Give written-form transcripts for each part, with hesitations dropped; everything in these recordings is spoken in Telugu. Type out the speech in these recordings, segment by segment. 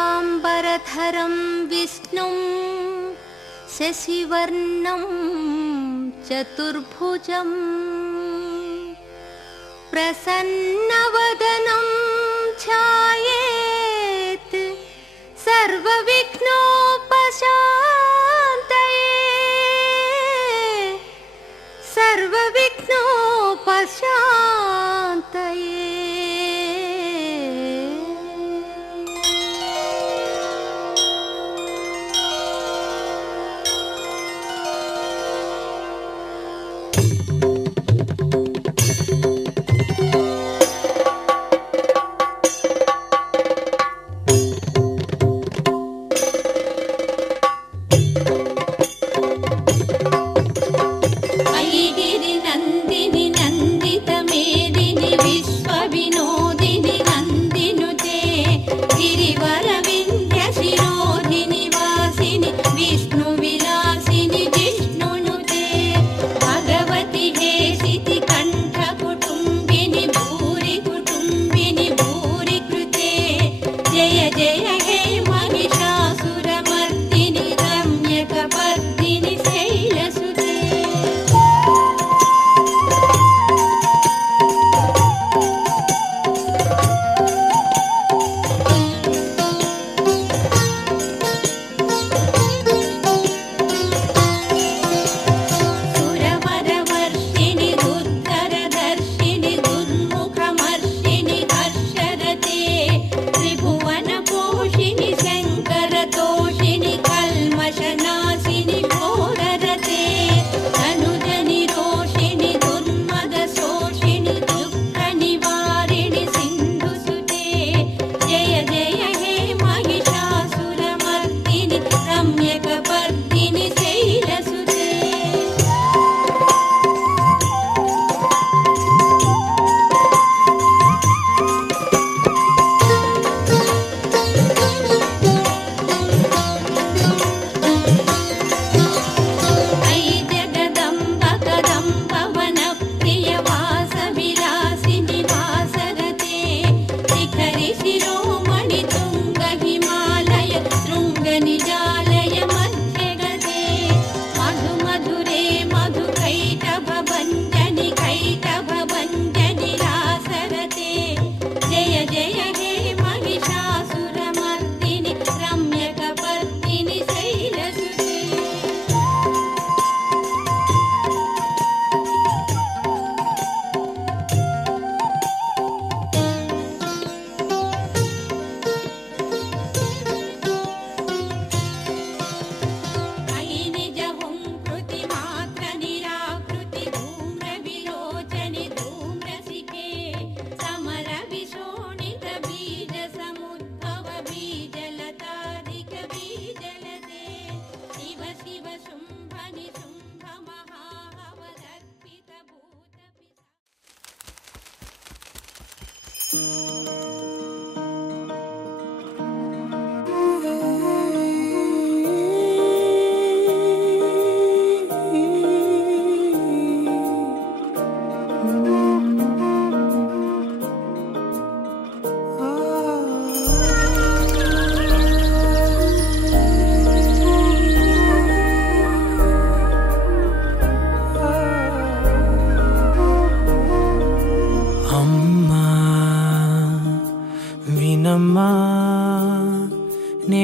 शुक्लांबरधरं विष्णुं शशिवर्णं चतुर्भुजं प्रसन्नवदनं ध्यायेत् सर्वविघ्नोपशान्तये सर्वविघ्नोपशान्तये।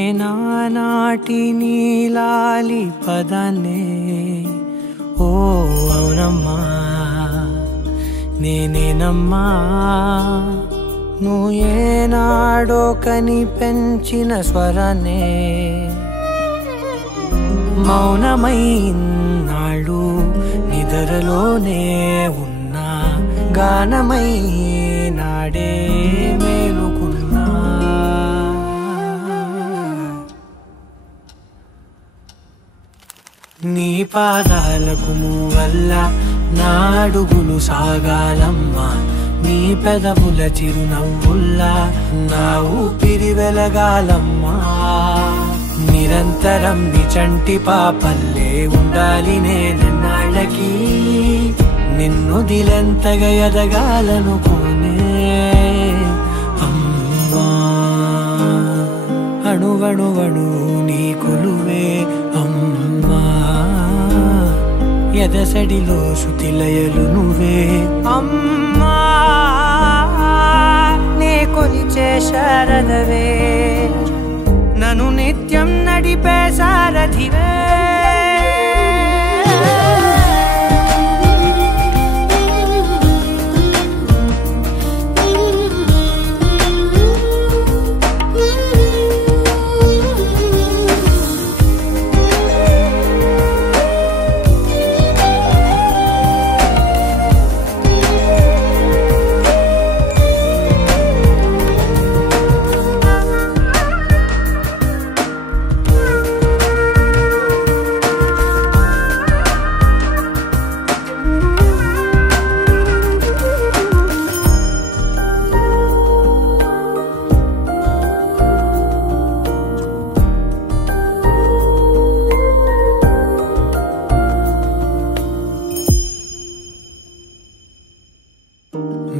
నేనానాటి నీలాలి పదనే ఓ అవునమ్మా నేనేనమ్మా నువ్వు ఏనాడో కని పెంచిన స్వరనే మౌనమైనాడు నిద్రలోనే ఉన్నా గానమై నాడే మేలుకున్నా నీ పాదాలకు మూవల్ల నా అడుగులు సాగాలమ్మా నీ పెదవుల చిరునవ్వుల్లా నా ఊపిరి వెలగాలమ్మా నిరంతరం నీ చంటి పాపల్లే ఉండాలి నేనన్నాళ్ళకి నిన్ను దిలెంతగా ఎదగాలనుకోనే అమ్మా అణువణువణు నీ కొలువే అమ్మా ఎదసడిలో శృతిలయలు నువ్వే అమ్మా నే కొలిచే శారదవే నన్ను నిత్యం నడిపే సారథివే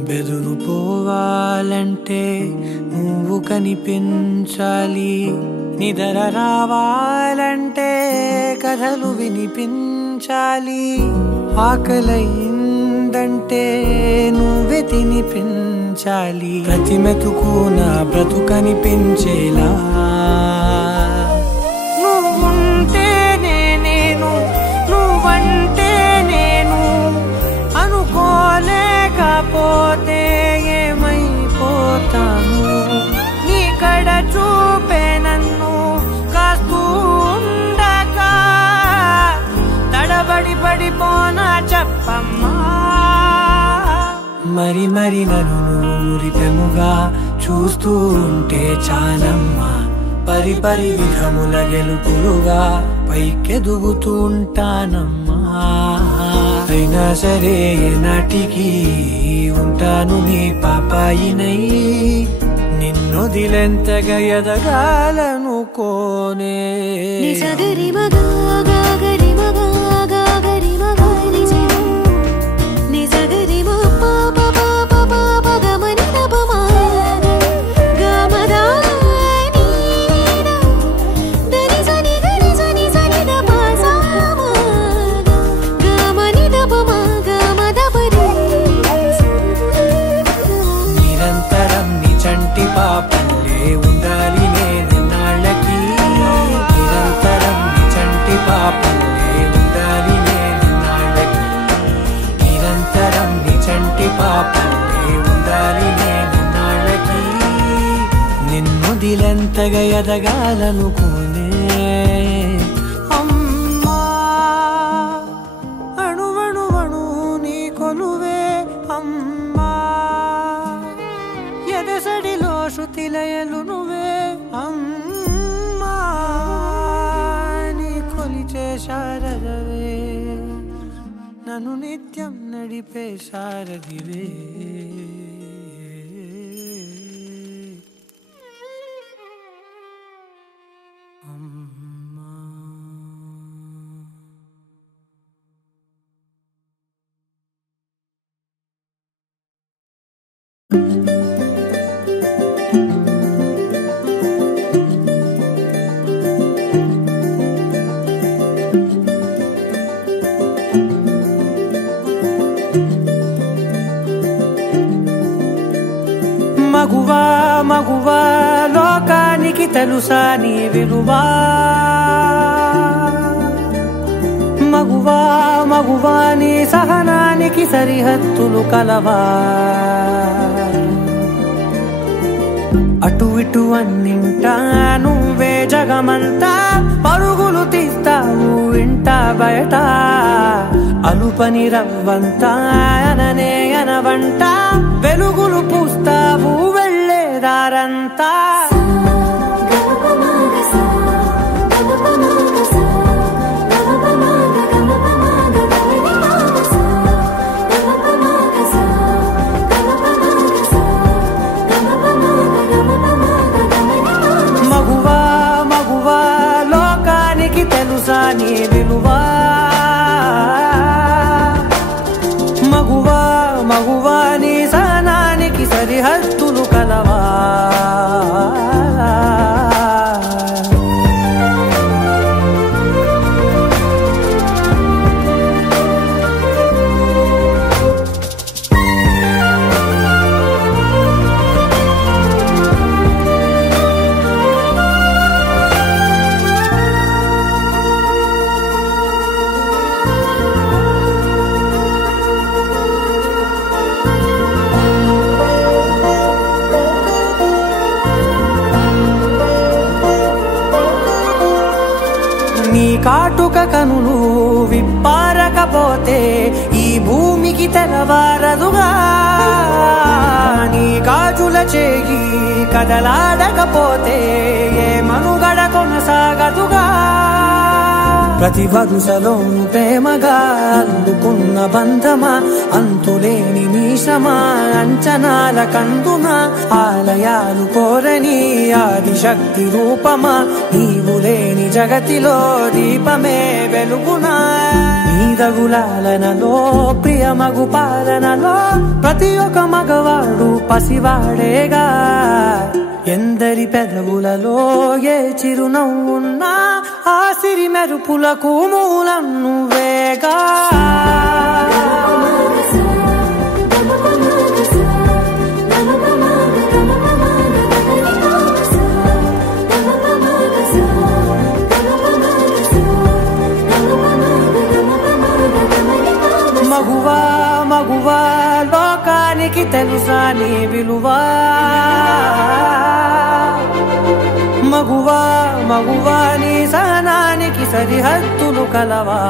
బెదురు పోవాలంటే నువ్వు కనిపించాలి నిద్ర రావాలంటే కథలు వినిపించాలి ఆకలైందంటే నువ్వే తినిపించాలి ప్రతి మెతుకు నా బ్రతుకనిపించేలా నువ్వుంటేనే నేను నువ్వంటే నేను అనుకోలేకపోతే ఏమైపోతాను నీ కడ చూపే నన్ను కాస్తూ ఉండగా తడబడి పడిపోనా చెప్పమ్మా మరి మరి నన్ను ఊరిపెముగా చూస్తూ ఉంటే చాలమ్మా పరి పరి విధముల గెలుపులుగా పైకెదుగుతూ ఉంటానమ్మా అయినా సరే నాటికి ఉంటాను నీ పాపాయినై నిన్ను దిలెంతగా ఎదగాలనుకోనే నిజగరి మగా గాగరి మగా గాగరి మగా నిజే నిజగరి మా పాప పాప పాప గమని నపమా గమదా నీనా దరి జని గరి జని జని దప సామా గమని దపమా గమద పరి నిరంతరం నీ చంటి పాపల్లే ఉండాలి నేనన్నాళ్ళకి నిరంతరం నీ చంటి పాపల్లే ఉండాలి నేనన్నాళ్ళకి నిరంతరం నీ చంటి పాపల్లే ఉండాలి నేనన్నాళ్ళకి నిన్ను దిలెంతగా ఎదగాలనుకోనే అమ్మా అణువణువణు నీ కొలువే అమ్మా ఎదసడిలో శృతిలయలు నువ్వే అమ్మా నీ కొలిచే శారదవే నన్ను నిత్యం నడిపే సారథివే మగువా మగువా లోకానికి తెలుసా నీ విలువా మగువా మగువా నీ సహనానికి సరిహద్దులు కలవా అటు ఇటు అన్నింటా నువ్వే జగమంతా పరుగులు తీస్తావు ఇంట బయట అలుపని రవ్వంతా అననే అనవంట వెలుగులు పూస్తావు వెళ్ళేదారంతా మగువా మగువా లోకానికి తెలుసా నీ విలువా మగువా మగువా నీ సహనానికి సరిహద్దులు కలవా నీ కాటుక కనులు విప్పారకపోతే ఈ భూమికి తెలవారదుగా నీ గాజుల చేయి కదలాడకపోతే ఏ మనుగడ కొనసాగదుగా ప్రతి వరుసలోను ప్రేమగా అందుకున్న బంధమా అంతులేని మీసమా అంచనాల కందుమా ఆలయాలు కోరని ఆదిశక్తి రూపమా నీవు లేని జగతిలో దీపమే వెలుగునా నీదగులాలనలో ప్రియమగు పాలనలో ప్రతి ఒక్క మగవాడు పసివాడేగా ఎందరి పెదవులలో ఏ చిరునవ్వున్నా ఆ సిరి మెరుపులకు మూలం నువ్వేగా మగువా మగువా లోకానికి తెలుసా నీ విలువా మగువా మగువా నీ సహనానికి సరిహద్దులు కలవా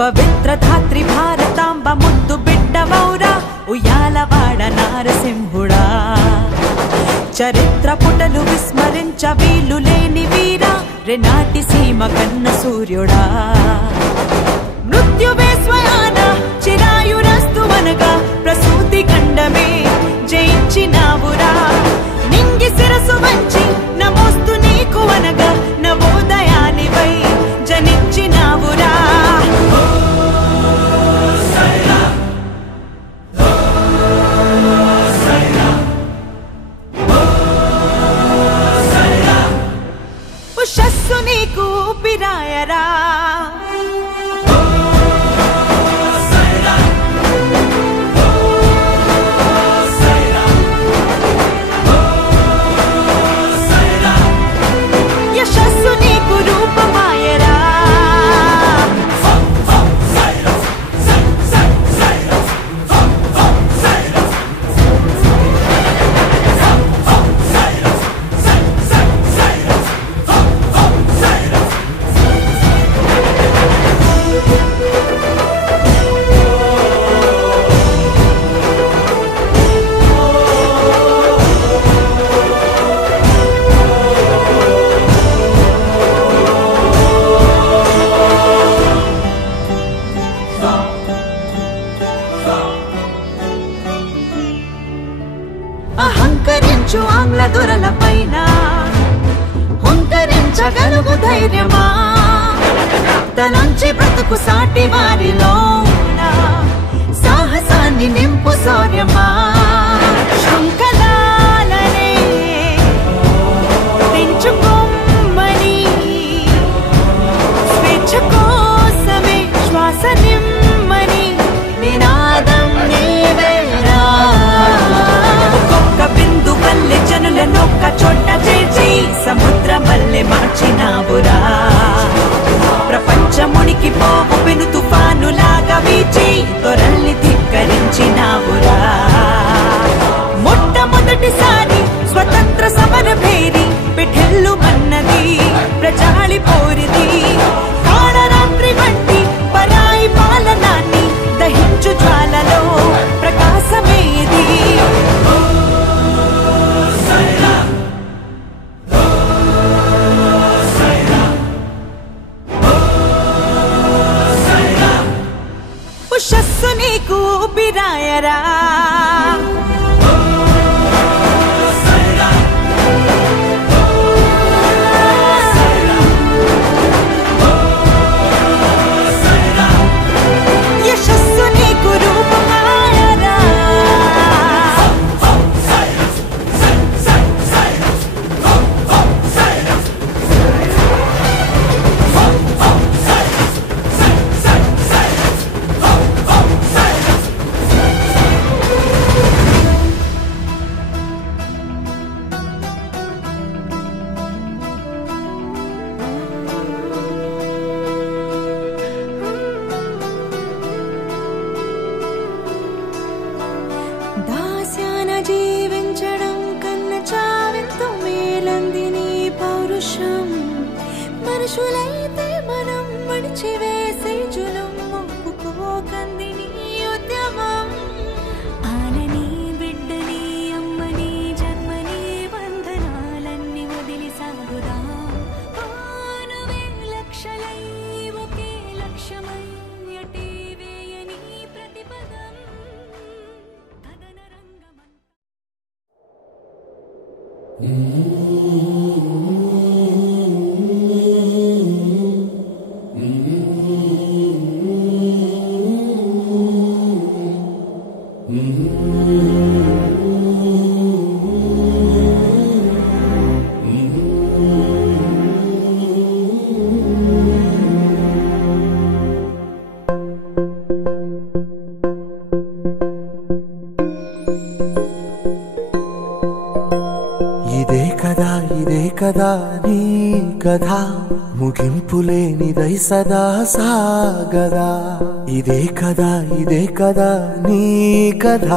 పవిత్ర ధాత్రి భారతాంబ ముద్దు బిడ్డవౌరా ఉయ్యాలవాడ నారసింహుడా చరిత్ర పుటలు విస్మరించ వీలు లేని వీరా రెనాటి సీమ కన్న సూర్యుడా మృత్యువే స్వయాన చిరాయురస్తువనగా ప్రసూతి ఖండమే జయించినావురా నింగి శిరసు వంచి నమోస్తు నీకు అనగా నవోదయానివై జనించినావురా ఉషస్సు నీకు పిరాయరా యశస్సు నీకు రూపమాయరా అహంకరించు ఆంగ్ల దొరల పైన హుంకరించగలుగు ధైర్యమా తనంచి బ్రతుకు సాటి వారిలోన సాహసాన్ని నింపు శౌర్యమా శృంఖలాలనే తెంచుకోమని స్వేచ్ఛ కోసమే శ్వాస నిమ్మని నినాదం నీవేరా ఒక్కొక్క బిందు వల్లే జనులనొక్క చోట చేర్చి సముద్రం వల్లే మార్చినావురా ప్రపంచమునికి పోవు పెను తుఫానులాగా వీచి తొరల్ని ధిక్కరించినావురా మొట్టమొదటిసారి స్వతంత్ర సమర భేరి పిఠెల్లు మన్నది ప్రజాళి పోరిది కాళరాత్రి వంటి పరాయి పాలనాన్ని దహించు జ్వాలలో ప్రకాశమేది ఉషస్సు నీకు పిరాయరా యశస్సు నీకు రూపమాయరా దాస్యాన జీవించడం కన్న చావెంతో మేలంది నీ పౌరుషం మనుషులైతే మనం మడిచివేసే జులం ఒప్పుకోకంది నీ ఉద్యమం ఆనని బిడ్డని అమ్మని జన్మని వందనాలన్నీ వదిలి సాగుదా ఆనువే లక్షలై ఒకే లక్ష్యమై అటే వేయని ప్రతిపదం కథన రంగమంతా కదా నీ కథ ముగింపులేనిదై సదా సాగదా ఇదే కదా నీ కథ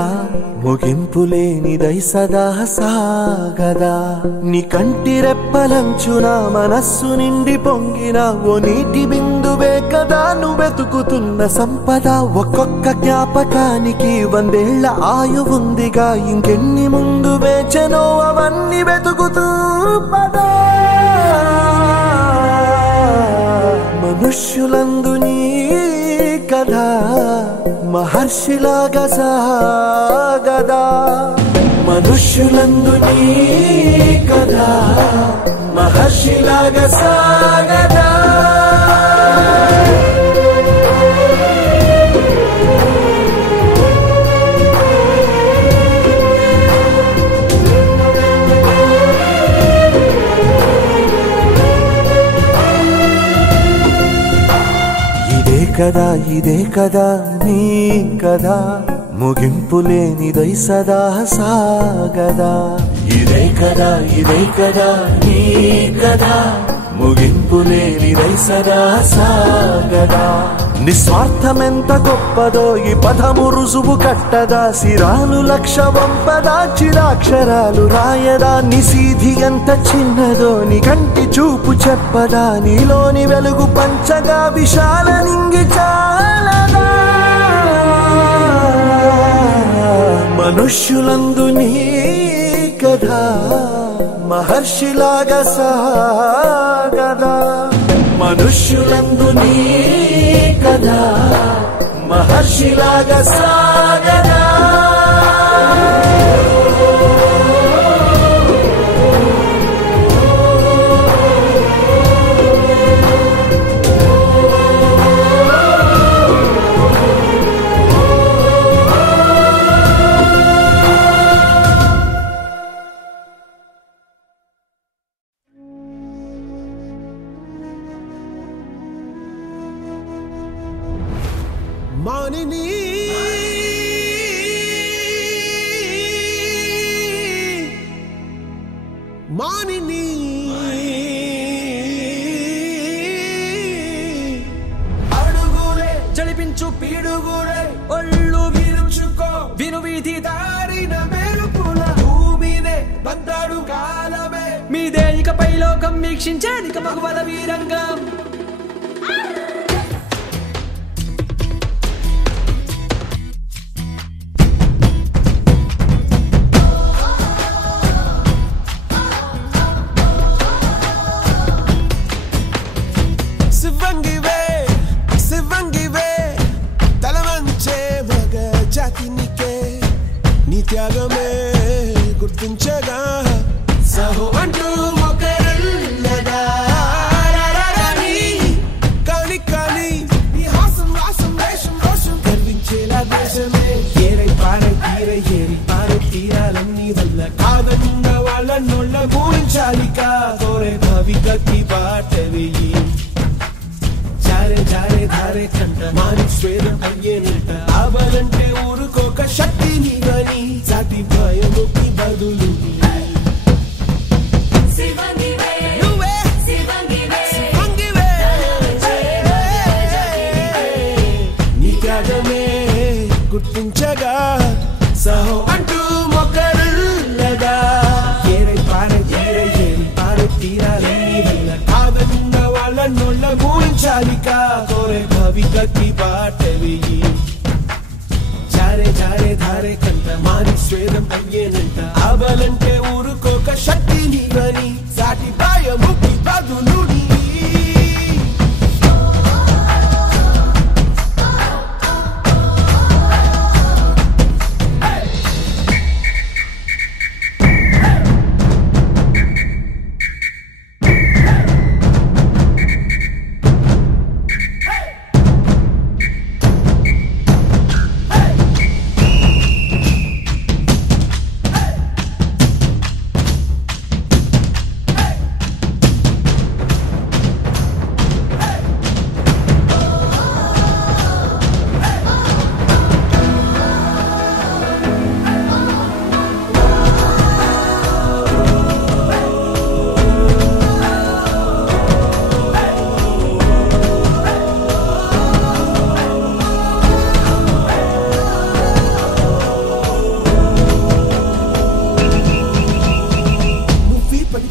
ముగింపులేనిదై సదా సాగదా నీ కంటి రెప్పలంచున మనస్సు నిండి పొంగిన ఓ నీటి బిందువే కదా నువ్వెతుకుతున్న సంపద ఒక్కొక్క జ్ఞాపకానికి 100 ఏళ్ల ఆయువుందిగా ఇంకెన్ని ముందు వేచనో అవన్నీ వెతుకుతూ పదా మనుష్యులందు నీ కథ మహర్షిలాగా సాగదా మనుష్యులందు నీ కథ మహర్షిలాగా సాగదా ఇదే కదా నీ కదా ముగింపులేనిదై సదా సాగదా ఇదే కదా నీ కదా ముగింపులేనిదై సదా సాగదా నిస్వార్థమెంత గొప్పదో ఈ పదము రుజువు కట్టదా సిరాలు లక్ష వంపదా చిరాక్షరాలు రాయదా నిసీధి ఎంత చిన్నదో నీ కంటి చూపు చెప్పదా నీలోని వెలుగు పంచగా విశాల నింగి చాలదా మనుష్యులందు నీ కథ మహర్షిలాగా సాగదా మనుష్యులందు నీ కథ మహర్షిలాగా సాగదా మానిని మానిని అడుగులే జడిపించు పీడుగులే ఒళ్ళు విరుచుకో విను వీధి దారిన మెరుపుల భూమినే బందాడు కాలమే మీదే ఇకపై లోకం వీక్షించేదిక మగవల వీరంగం శివంగివే తలవంచే మగ జాతినికే నీ త్యాగమే గుర్తించగా సహో అంటూ ఒకరున్నదా కానీ నీ హాసం రాసం వేషం రోషం గర్వించేలా దేశమే ఏరై పారై తీరై ఏరి పారై తీరాలన్నీ వల్ల కాదన్న వాళ్ళ నోళ్ళ గురించాలిక కోరే భావికకి బాట వెయ్యి జారే ధారే కంట మాని స్వేదం అయ్యేనంట ఆవాలంటే ఊరుకోక శక్తి నీవని జాతి భయముకి బదులు నీ త్యాగమే గుర్తించగా సహో అంటూ మొక్కరుల్లగా ఏరై పారే తీరాలని వల్ల కాదన్న వాళ్ళ నోళ్ళ గురించాలిక కోరే భవికకి బాట వెయ్యి జారే ధారే కంట మాని స్వేదం అయ్యేనంట ఆవాలంటే ఊరుకోక శక్తి నీవని సాటి భయముకి బదులు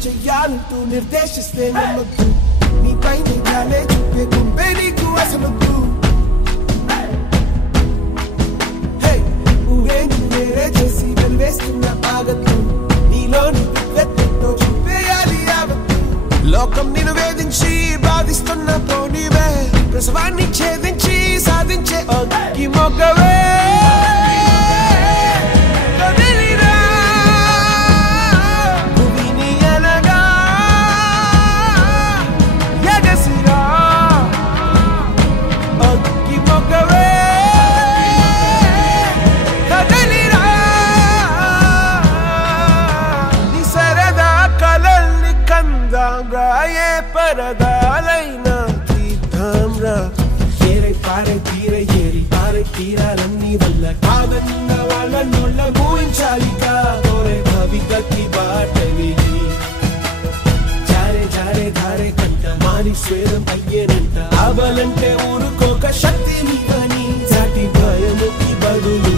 చెయ్యాలంటూ నిర్దేశిస్తే నమ్మద్దు నీ పైన జాలే చూపే గుంపే నీకు అసలొద్దు వేరే చేసి వెలివేస్తున్న ఆగద్దు నీలోని వెత్తెంతో చూపేయాలి ఆవద్దు లోకం నిన్ను వేధించి బాధిస్తున్న పోనీవే ప్రసవాన్ని ఛేదించి సాధించే అగ్గి మొగ్గవే పరదాలైనా తీర్థంరా ఏరై పారే తీరే ఏరి పారే తీరాలన్నీ వల్ల కాదన్న వాళ్ళ నోళ్ళ ఊహించాలిగా తోరే భవిగతి బాటవి జారే జారే ధారే కంట మారి స్వేదం అయ్యేనంట ఆబలంటే ఊరుకోక శక్తిని కానీ చాటి భయముకి బదులు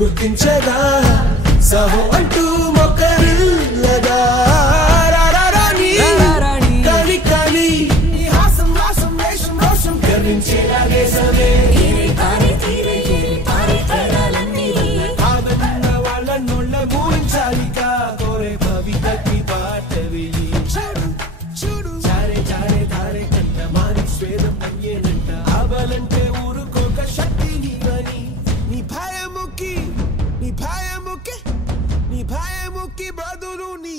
గుర్తించగా సహో అంటూ మొక్కరిల్లగా కాని కాని నీ హాసం వాసం వేషం రోషం గర్వించేలా దేశమే కాదన్న వాళ్ళ నోళ్ళ ఊహించాలిగా కోరే భవిగతి బాటవి చూడు చారే చారే ధారే కంట మారి స్వేదం అయ్యేనంట ఆబలంటే ఊరుకోక శక్తి నీవని నీ భయముకి బదులు నీ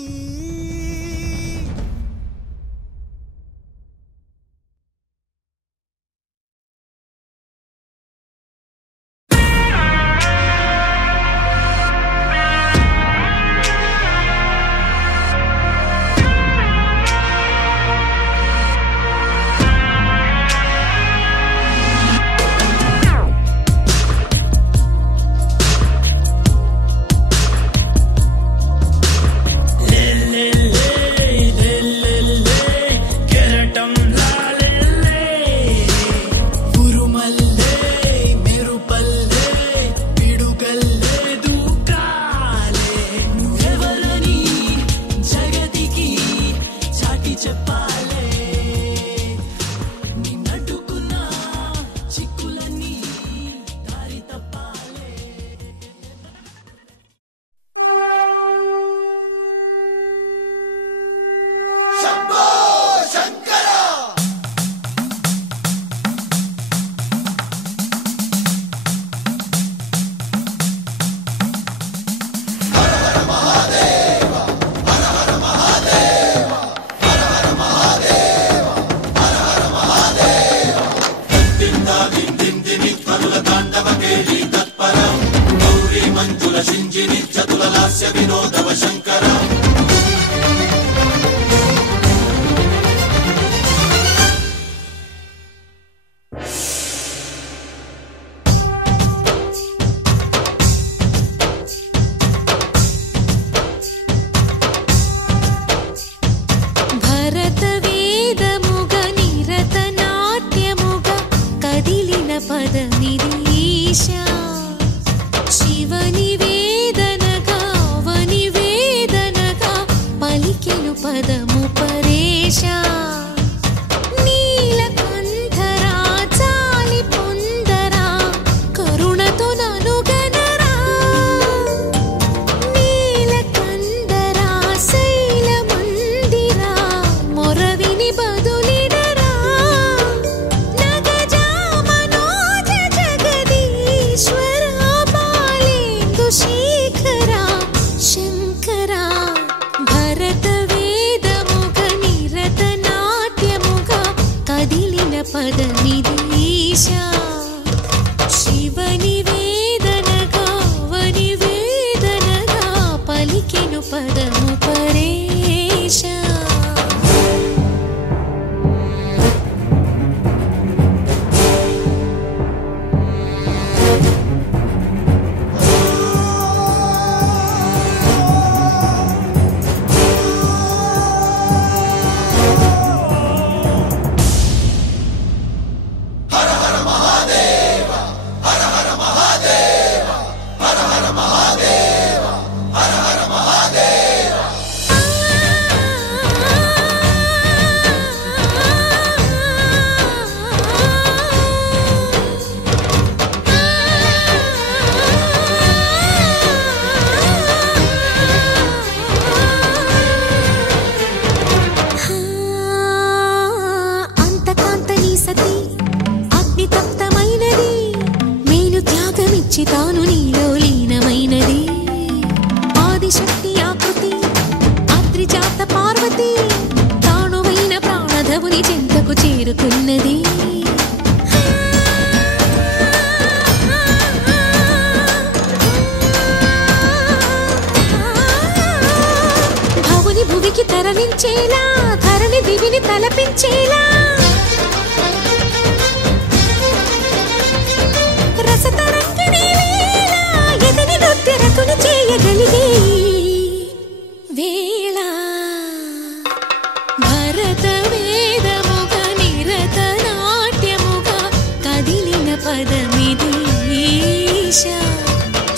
పదము పరేషా నీ పార్వతి తానువైన ప్రాణధవుని చెంతకు చేరుకున్నది. భవుని భువికి తరలించేలా ధరణి దివిని తలపించేలా రసతరంగిణి వేళ ఎదిని నృత్యరతులు చేయగలిగే వేళ భరత వేదముగ నిరత నాట్యముగా కదిలిన పదమిది ఈశ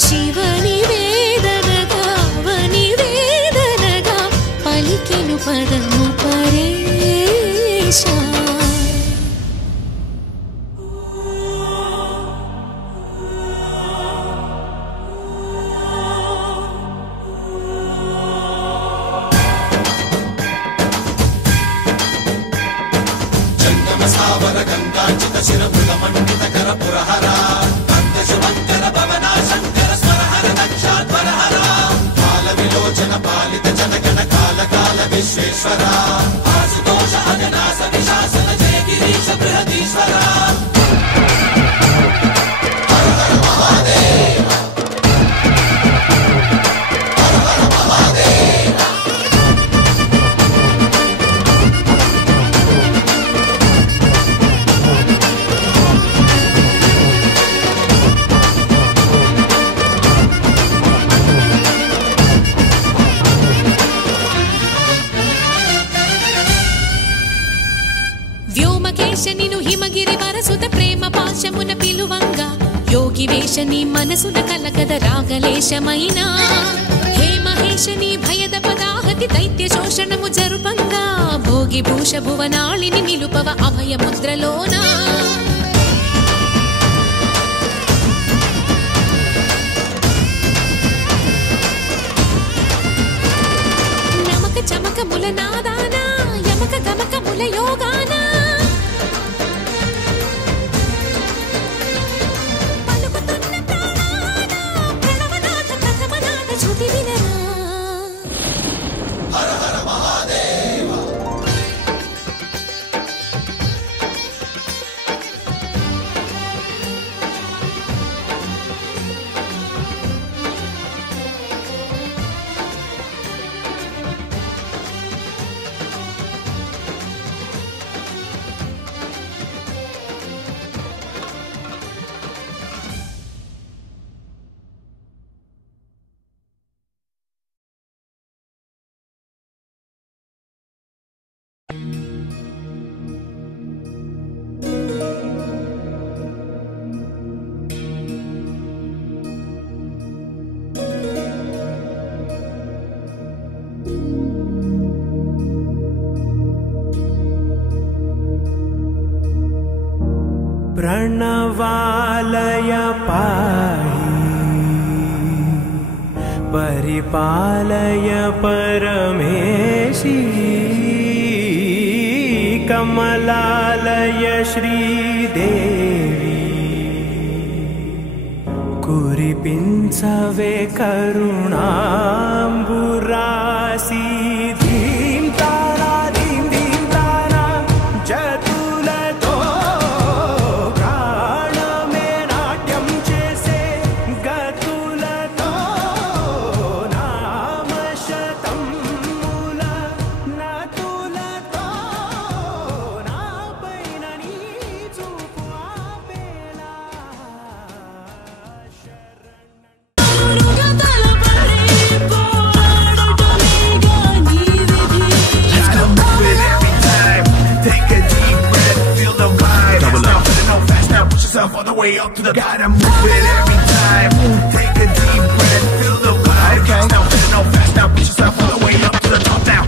శివని వేదనగా వని వేదనగా పలికెను పదము పరేశ. వ్యోమకేశనిను హిమగిరి వరసుత ప్రేమ పాశమున పిలువంగా యోగి వేషని మనసున కలకద రాగలేశమైనా హే మహేశని భయద పదాహతి దైత్య శోషణము జరుపంగా భోగి భూష భువనాళిని నిలుపవ అభయ ముద్రలోనా. నమక చమకముల నాదానా యమక గమకముల యోగానా పలుకుతున్న ప్రాణానా ప్రణవనాథ కథమనాథ శృతి వినరా. హర హర మహాదేవ. प्रणवालय पाहि परिपालय परमेशी कमलालय श्रीदेवी कुरिपिंचवे करुणांबुरासी धीम तारा धीम धीम तारा जतुलतो on the way up to the gotta move it every time. Take a deep breath, feel the vibe. Okay. Now no fast, now push yourself all the way up to the top now.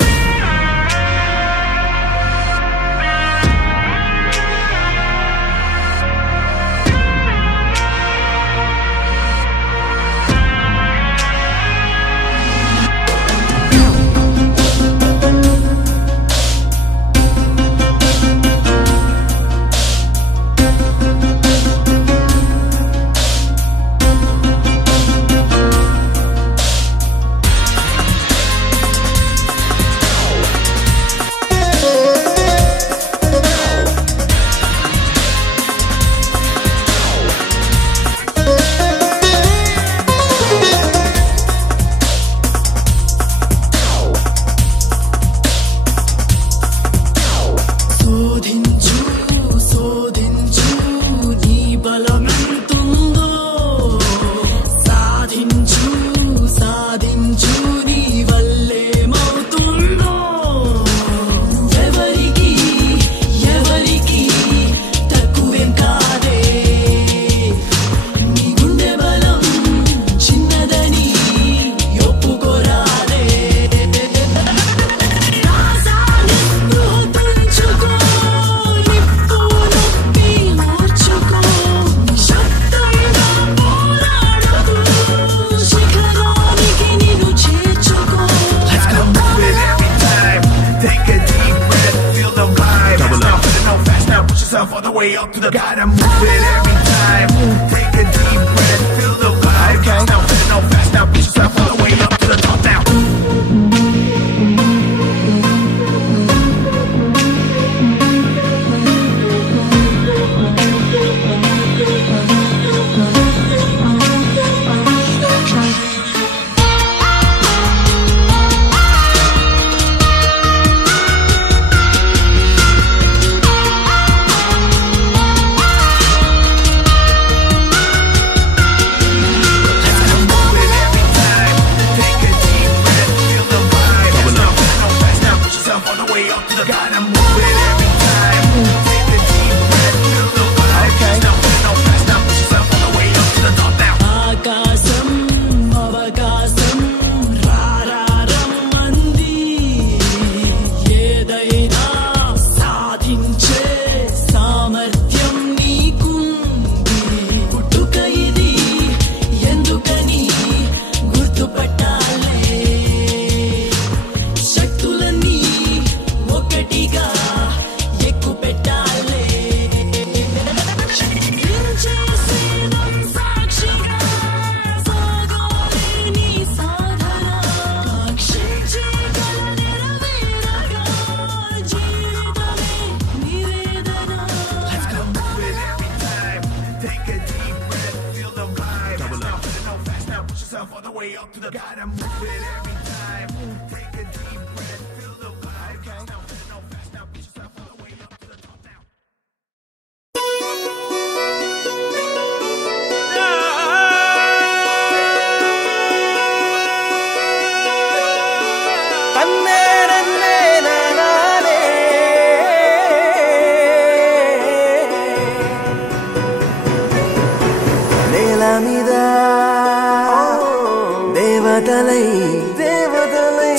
Take a deep breath, feel the vibe. Now, no fast, now push yourself all the way up to the gotta move it every time. Take a deep breath, feel the vibe. Now, no fast, now push yourself all the way up to the top now.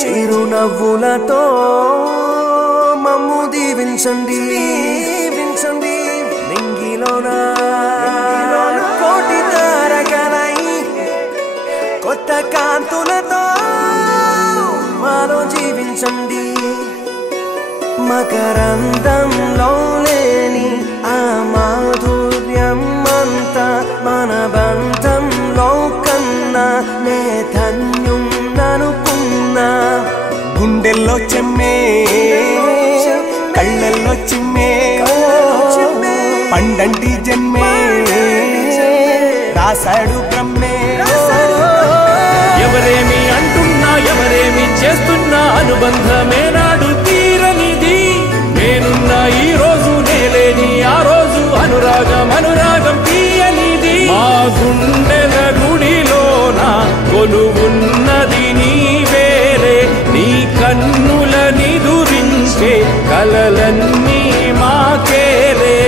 చిరునవ్వులతో మమ్ము దీవించండి నింగిలోన కోటి తారకలై కొత్త కాంతులతో మాలో జీవించండి మకరందంలో లేని ఆ మాధుర్యం అంతా మన బంధంలో కన్నా నే ధన్యున్ననుకున్నా గుండెల్లో చెమ్మే కళ్ళల్లో చిమ్మే పండంటి జన్మే రాశాడు బ్రహ్మే ఎవరేమి అంటున్నా ఎవరేమి చేస్తున్నా అనుబంధమే నాడు తీరనిది నేనున్నా ఈ రోజు నేలేని ఆ రోజు అనురాగం తీయనిది మా గుండెల గుడిలోన కొలువున్నది నీవేలే నీ కన్నుల నిదురించే కలలన్నీ మాకేలే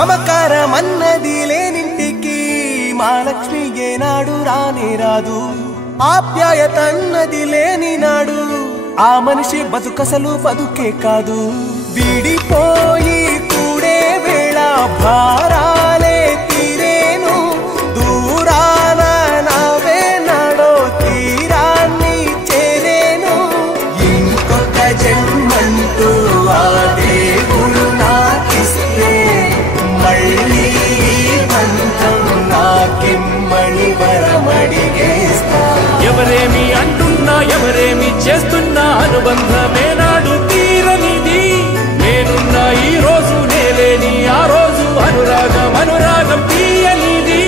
మమకారమన్నది లేనింటికి మహాలక్ష్మి ఏనాడు రానే రాదు ఆప్యాయతన్నది లేని నాడు ఆ మనిషి బతుకసలు బతుకే కాదు విడిపోయి కూడే వేళ భారాలే తీరేను దూరాన నావే నాడో తీరాన్ని చేరేను ఇంకొక జన్మంటూ ఆ దేవుడు నాకిస్తే మళ్ళీ బంధం నాకిమ్మని వరమడిగేస్తా ఎవరేమి అంటున్నా ఎవరేమి చేస్తున్నా అనుబంధమే నాడు తీరనిది నేనున్నా ఈ రోజు నేలేని ఆ రోజు అనురాగం తీయనిది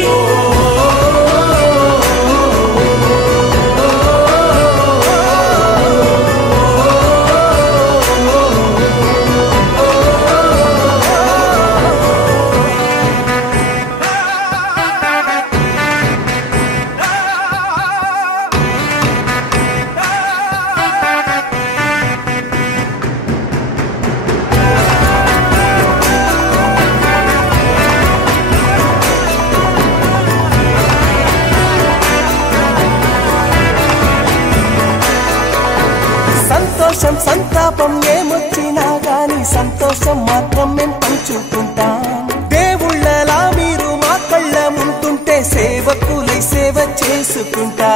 సంతోషం సంతాపం ఏమొచ్చినా గాని సంతోషం మాత్రం మేం పంచుకుంటాం. దేవుళ్ళలా మీరు మా కళ్ళ ముంటుంటే సేవకులై సేవ చేసుకుంటా.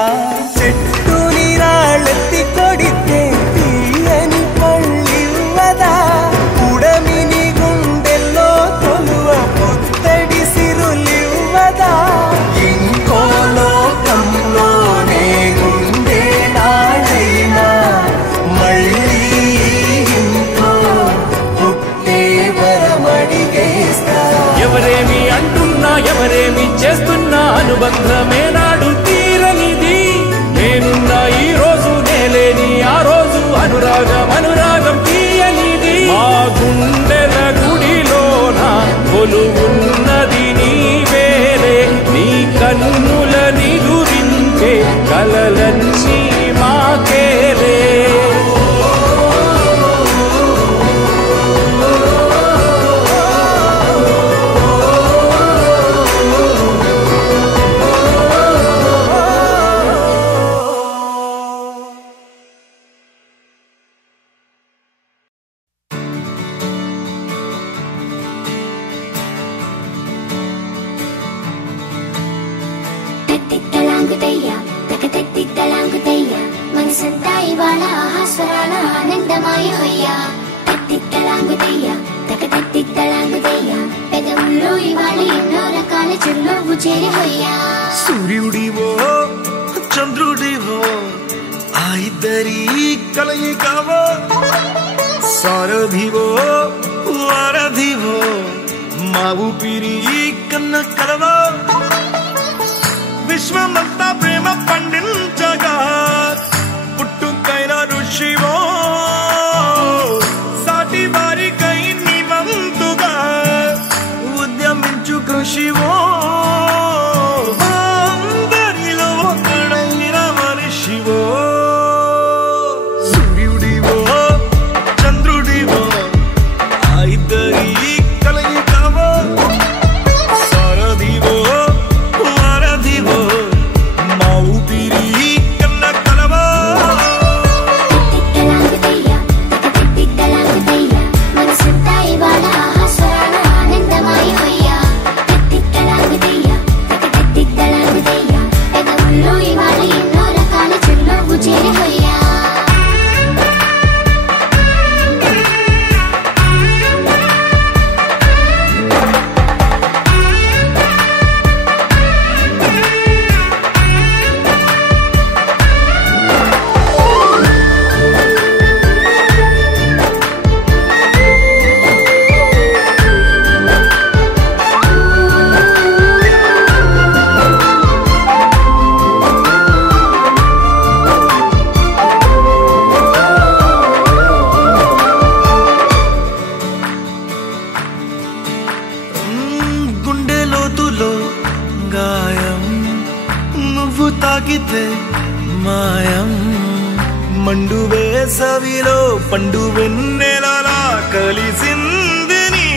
చెట్టు నీరాళ్ళెత్తి కొడితే తీయని పళ్ళివ్వదా, ఉడమిని గుండెల్లో తొలువ పుత్తడి సిరులివ్వదా. ఇంకో లోకంలోనే గుండె నాడైనా మళ్ళీ ఇంకో పుట్టే వరమడిగేస్తా. ఎవరేమి అంటున్నా ఎవరేమి చేస్తున్నా అనుబంధమే నాడు తీరనిది. నేనున్నా ఈ రోజు నేలేని ఆ రోజు అనురాగం అనురాగం తీయనిది. మా గుండెల గుడిలోన కొలువున్నది నీవేలే, నీ కన్నుల నిదురించే కలలన్నీ మాకేలే. మనసంతా ఇవాళ ఆహాస్వరాల ఆనందమాయ హొయ్యా. తత్తిత్తలాంగుతయ్యా తకతత్తిత్తలాంగుతయ్యా, పెదవుల్లో ఇవాళ ఎన్నో రకాల చిరునవ్వు చేరి హొయ్యా. సూర్యుడివో చంద్రుడివో ఆ ఇద్దరి కలయికవో, సారథివో వారధివో మా ఊపిరి కన్న కలవో. విశ్వమంతా ప్రేమ పండించగా పుట్టుకైన ఋషివో, సాటి వారికై నివంతుగా ఉద్యమించు కృషివో. అందరిలో ఒకడైన మనిషివో. సూర్యుడివో చంద్రుడివో ఆ ఇద్దరి కలయికవో, సారథివో వారధివో మా ఊపిరి కన్న కలవో. తత్తిత్తలాంగుతయ్యా తకతత్తిత్తలాంగుతయ్యా, మనసంతా ఇవాళ ఆహాస్వరాల ఆనందమాయ హొయ్యా. తత్తిత్తలాంగుతయ్యా తకతత్తిత్తలాంగుతయ్యా, పెదవుల్లో ఇవాళ ఎన్నో రకాల చిరునవ్వు చేరి హొయ్యా. గుండె లోతులో గాయం నువ్వు తాకితే మాయం. మండు వేసవిలో పండు వెన్నెలలా కలిసింది నీ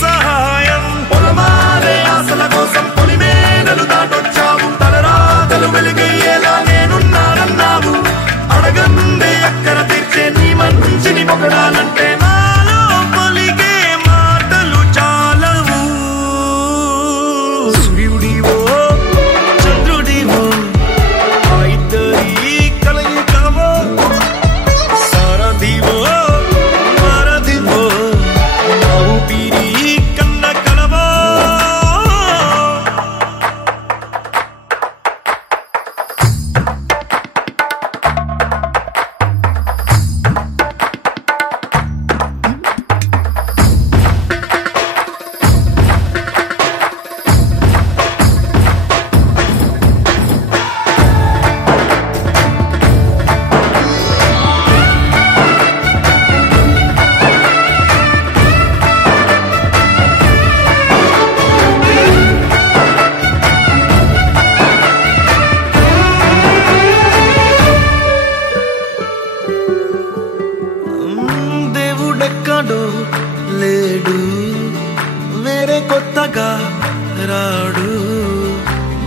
సహాయం. పొలమారే ఆశల కోసం పొలిమేనలు దాటొచ్చావు, తలరాతలు వెలుగయ్యేలా నేనున్నానన్నావు. అడగందే అక్కర తీర్చే నీ మంచిని పొగడాలంటే నాలో పలికే మాటలు చాలవు. సూర్యుడివో చంద్రుడివో ఆ ఇద్దరి కలయికవో, సారథివో వారధివో మా ఊపిరి కన్న కలవో. దేవుడెక్కడో లేడు, వేరే కొత్తగా రాడు.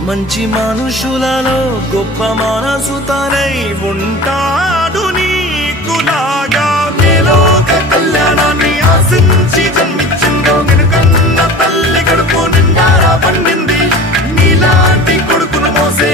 మంచి మనుషులలో గొప్ప మనసు తనై ఉంటాడు నీకులాగా. ఆశించి జన్మించిందో వెనుకన్న తల్లి కడుపు నిండారా పండింది నీలాంటి కొడుకును మోసే